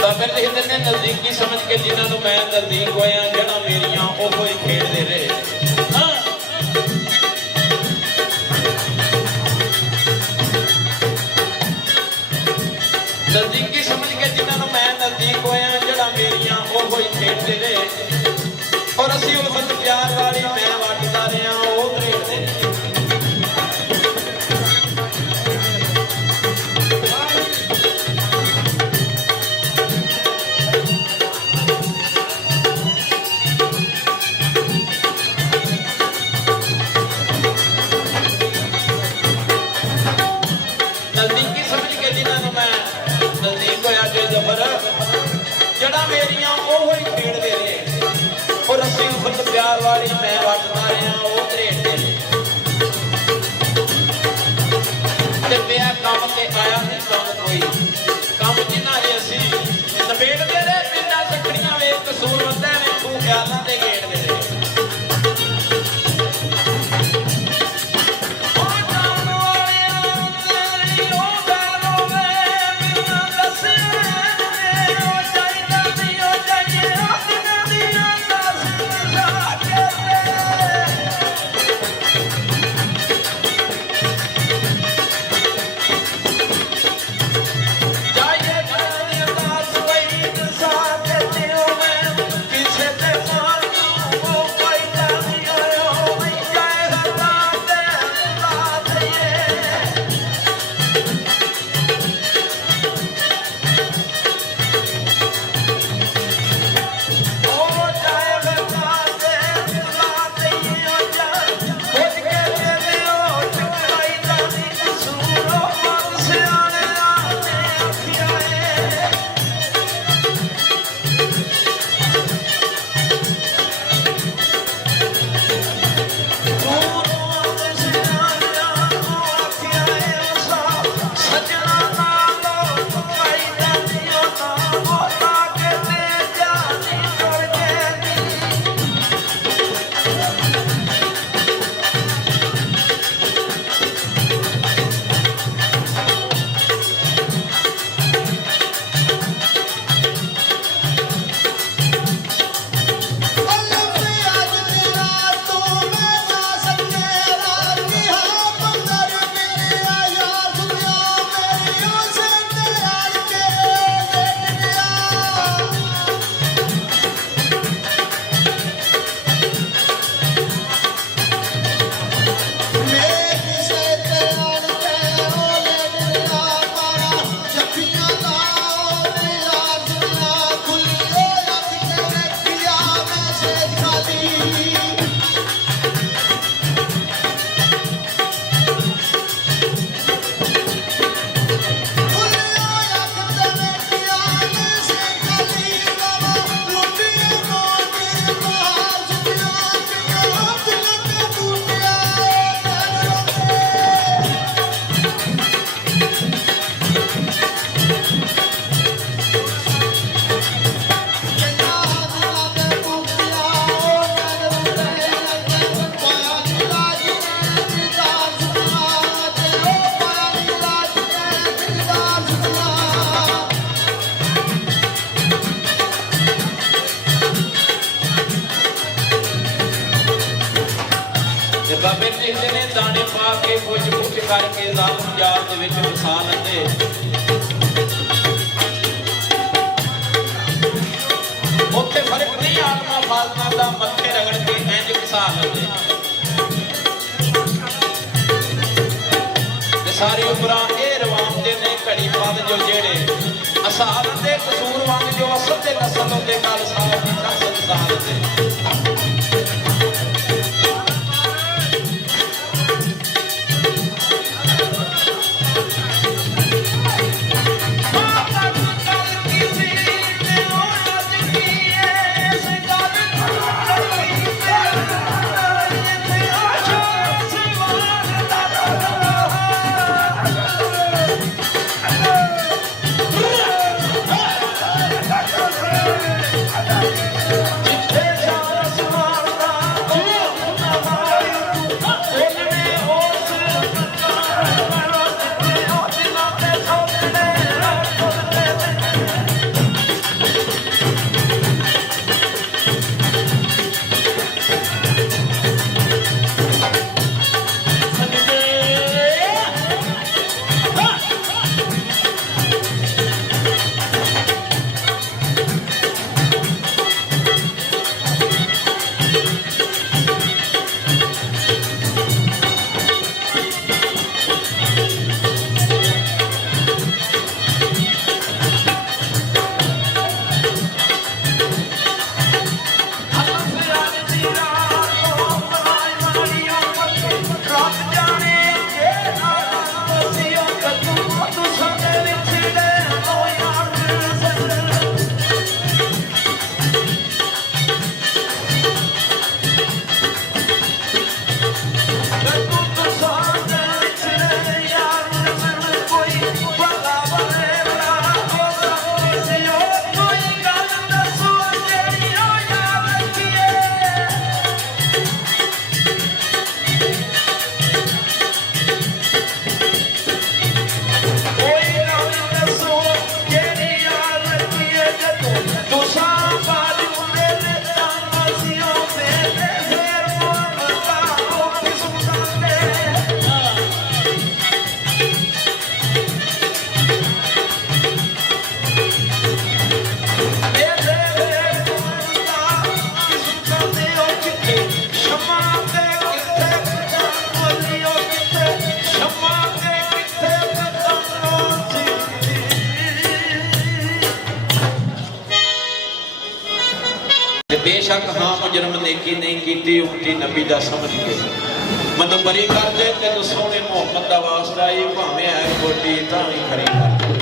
बाबे लिखते ने नजदीकी समझ के जिन्होंने मैं नजदीक होया जड़ा मेरियां वो ही खेड़ते रहे। नजदीकी समझ के जिन्होंने मैं नजदीक होया जड़ा मेरियां वो ही खेड़ते रहे और असी उल्फत प्यार वाली मैं वटदा रहा वो दरेड़ते रहे। नजदीकी समझ के जिन्होंने मैं नजदीक होया जे जबर जड़ा मेरियां वो ही खेड़ते रहे और असी उल्फत प्यार वाली मैं वटदा रहा वो दरेड़ते रहे। काम के आया नहीं काम कोई काम जिन्ना जे असी नबेड़ते रहे पिंडां सखड़ियां वे कसूर वंदे ने तू ख्यालां दे गेड़दे रहे। बाबे लिखते ने दाने पा के कुछ कुछ करके जाम जार दे विच वसा लंदे उत्थे फर्क नहीं आत्मा फालना दा मत्थे रगड़ के इंज वसा लंदे ते सारी उमरां ए रवांदे ने घड़ी पद जो जेड़े असाल दे कसूर वांग जो असल दे नस्ल दे नाल साफ नस्ल साल दे बेशक हाँ मुजरम नेकी नहीं की उल्टी नबी दा समझ के मनु बरी कर दे तेन सोने मोहम्मद दा वास्ता ही भावें है गोडी तां ही खरी कर दे।